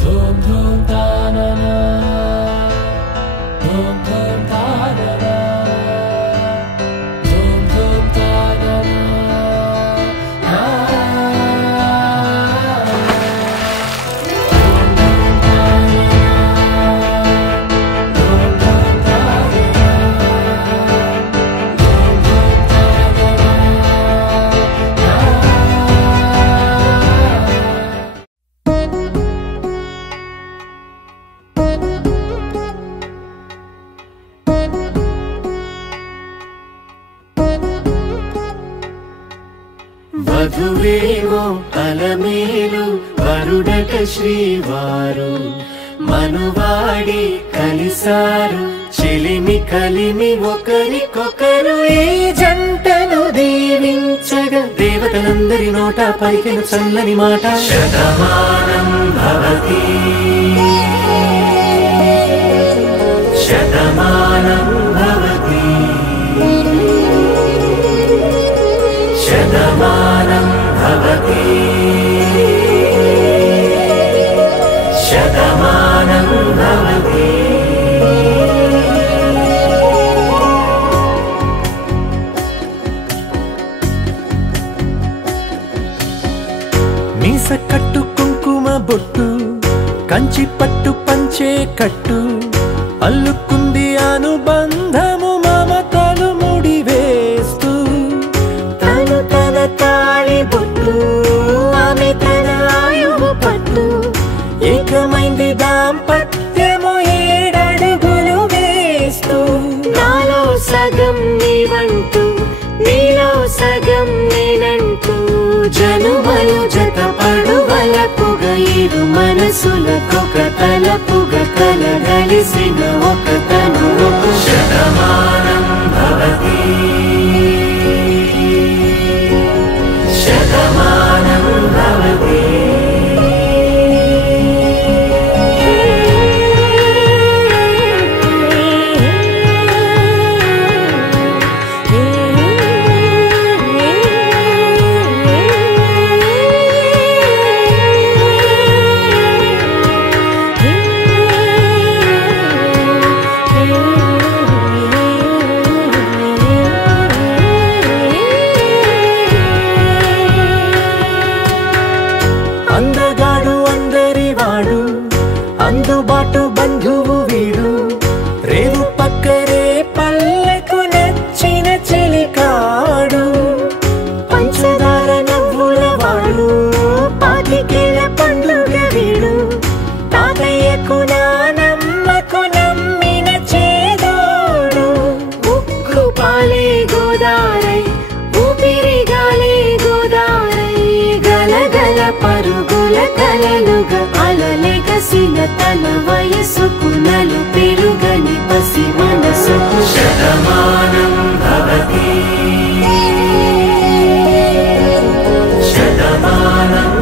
धूम धूम तानना धूम धूम तानना धूम धूम तानना వధువేమో అలమేలు వరుడట శ్రీవారు మనువాడి కలిసారు చెలిమి కలిమి ఒకరికొకరు ఈ జంటను దీవించగా దేవతలందరి నోట పలికిన చల్లని మాట శతమానం భవతి శతమానం భవతి శతమానం భవతి శతమానం భవతి మీస కట్టు కుంకుమ బొట్టు కంచి పట్టు పంచే కట్టు అల్లుకుంది అనుబంధము మమతలు ముడివేస్తూ తను తన తాళి బొట్టు ఆమె తన ఆయువు పట్టు ఏకమైంది దాంపత్యము 7 అడుగులు వేస్తూ నాలో సగం నీవంటూ నీలో సగం నేనంటూ జనుమలు జతపడువలపుగ ఇరు మనసులకొక తలపుగ కలగలిసిన ఒక తను శతమానం భవతి శతమానం భవతి అందగాడు అందరివాడు అందుబాటు బంధువు వీడు రేవు పక్కరే పల్లెకు నచ్చిన చెలికాడు పంచదార నవ్వుల వాడు పాతికేల పండుగ వీడు తాతయ్యకు నానమ్మకు నమ్మిన చేదోడు ఉక్కు పాలే గోదారై ఊపిరి గాలే గోదారై గలగల పరుగుల కలలుగా అలలెగసిన తన వయసుకు నలు పెరుగని పసి మనసుకు శతమానం భవతి శతమానం